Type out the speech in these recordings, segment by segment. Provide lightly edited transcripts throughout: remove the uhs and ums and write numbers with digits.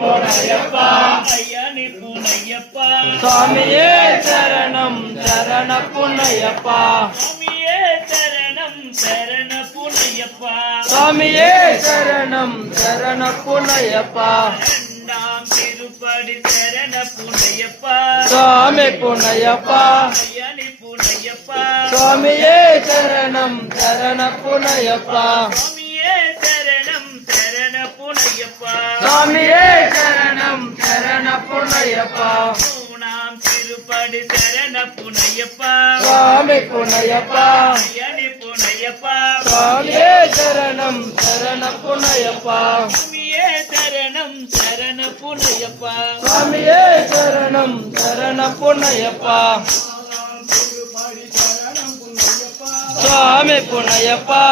பொன்னையப்பா ஐயனி பொன்னையப்பா சுவாமியே சரணம் சரண பொன்னையப்பா சுவாமியே சரணம் சரண பொன்னையப்பா சுவாமியே சரணம் சரண பொன்னையப்பா இரண்டாம் திருப்படி சரண பொன்னையப்பா சுவாமி பொன்னையப்பா ஐயனி பொன்னையப்பா சுவாமியே சரணம் சரண பொன்னையப்பா சுவாமியே சரணம் சரண பொன்னையப்பா சுவாமியே சரணம் சரண பொன்னையப்பா மூணாம் திருப்படி சரண பொன்னையப்பா சுவாமி பொன்னையப்பா ஐயனி பொன்னையப்பா சுவாமியே சரணம் சரண பொன்னையப்பா சுவாமியே சரணம் சரண பொன்னையப்பா சுவாமியே சரணம் சரண பொன்னையப்பா சுவாமி பொன்னையப்பா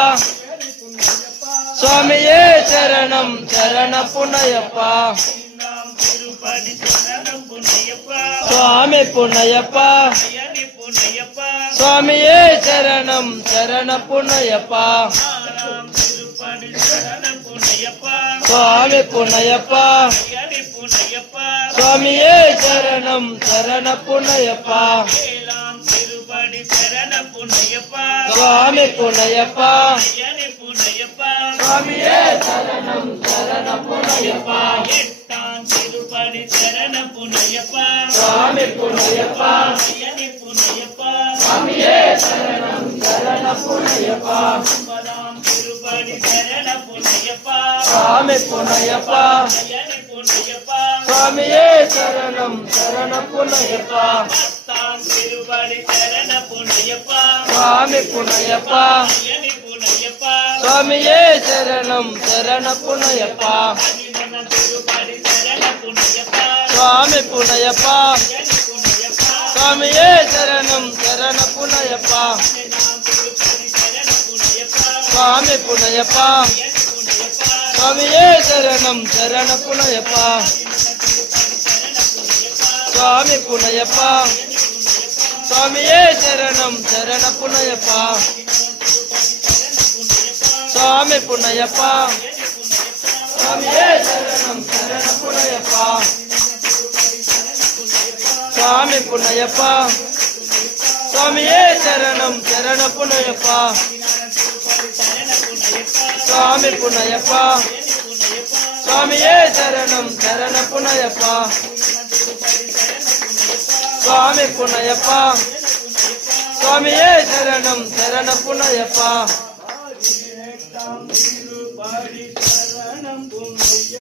சுவாமியே சரணம் சரண பொன்னையப்பா ஐந்தாம் திருப்படி சரண பொன்னையப்பா சுவாமி பொன்னையப்பா ஐயனி பொன்னையப்பா சுவாமியே சரணம் சரண பொன்னையப்பா ஆறாம் திருப்படி சரண பொன்னையப்பா சுவாமி பொன்னையப்பா ஐயனி பொன்னையப்பா சுவாமியே சரணம் சரண பொன்னையப்பா ஏழாம் திருப்படி சரண பொன்னையப்பா சுவாமி பொன்னையப்பா ஐயனி பொன்னையப்பா சுவாமியே சரணம் சரண பொன்னையப்பா எட்டாம் திருப்படி சரண பொன்னையப்பா சுவாமி பொன்னையப்பா ஐயனி பொன்னையப்பா சுவாமியே சரணம் சரண பொன்னையப்பா ஒன்பதாம் திருப்படி சரண பொன்னையப்பா சுவாமி பொன்னையப்பா ஐயனி பொன்னையப்பா சுவாமியே சரணம் சரண பொன்னையப்பா பத்தாம் திருப்படி சரண பொன்னையப்பா சுவாமி பொன்னையப்பா ஐயனி பொன்னையப்பா சுவாமியே சரணம் சரண பொன்னையப்பா பதினொன்றாம் திருப்படி சரண பொன்னையப்பா சுவாமி பொன்னையப்பா ஐயனி பொன்னையப்பா சுவாமியே சரணம் சரண பொன்னையப்பா பன்னெண்டாம் திருப்படி சரண பொன்னையப்பா சுவாமி பொன்னையப்பா ஐயனி பொன்னையப்பா சுவாமியே சரணம் சரண பொன்னையப்பா சுவாமி பொன்னையப்பா சுவாமியே சரணம் சரண பொன்னையப்பா சுவாமி பொன்னையப்பா சுவாமியே சரணம் சரண பொன்னையப்பா சுவாமி பொன்னையப்பா சுவாமியே சரணம் சரண பொன்னையப்பா சுவாமி பொன்னையப்பா சுவாமியே சரணம் சரண பொன்னையப்பா சுவாமி பொன்னையப்பா சுவாமியே சரணம் சரண பொன்னையப்பா